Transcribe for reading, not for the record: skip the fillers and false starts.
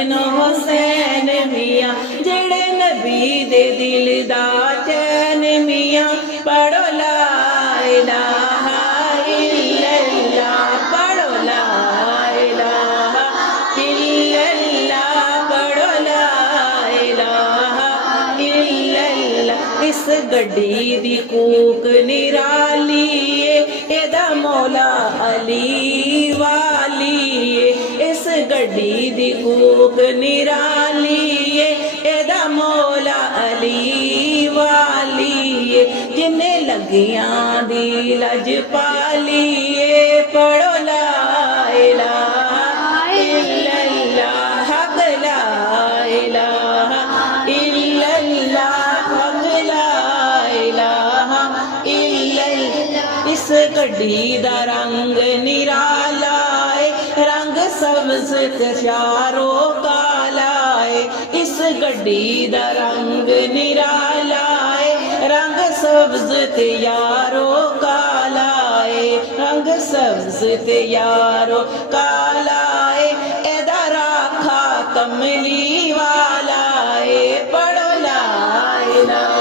हसन हुसैन मियाँ जेड़े नबी दे दिल दा चैन मियाँ पढ़ो ला इलाहा इल्लल्लाह पढ़ो ला इलाहा इल्लल्लाह पढ़ो ला इलाहा इल्लल्लाह इस गड्डी दी कूक निराली एदा मौला अली वाली इस गड्डी दी कूक निराली एदा मौला अली वाली जिन्ने लगियां दी लज पाली पढ़ो ला इलाहा इल्लल्लाह हक ला इलाहा इल्लल्लाह हक ला इलाहा इल्लल्लाह इस गड्डी दा रंग निराला रंग सब्ज ते चारो काला इस गड्डी दा रंग निराला रंग सब्ज ते यारो काला रंग सब्ज ते यारो काला एदा राखा कमली वाला पढ़ो ला इलाहा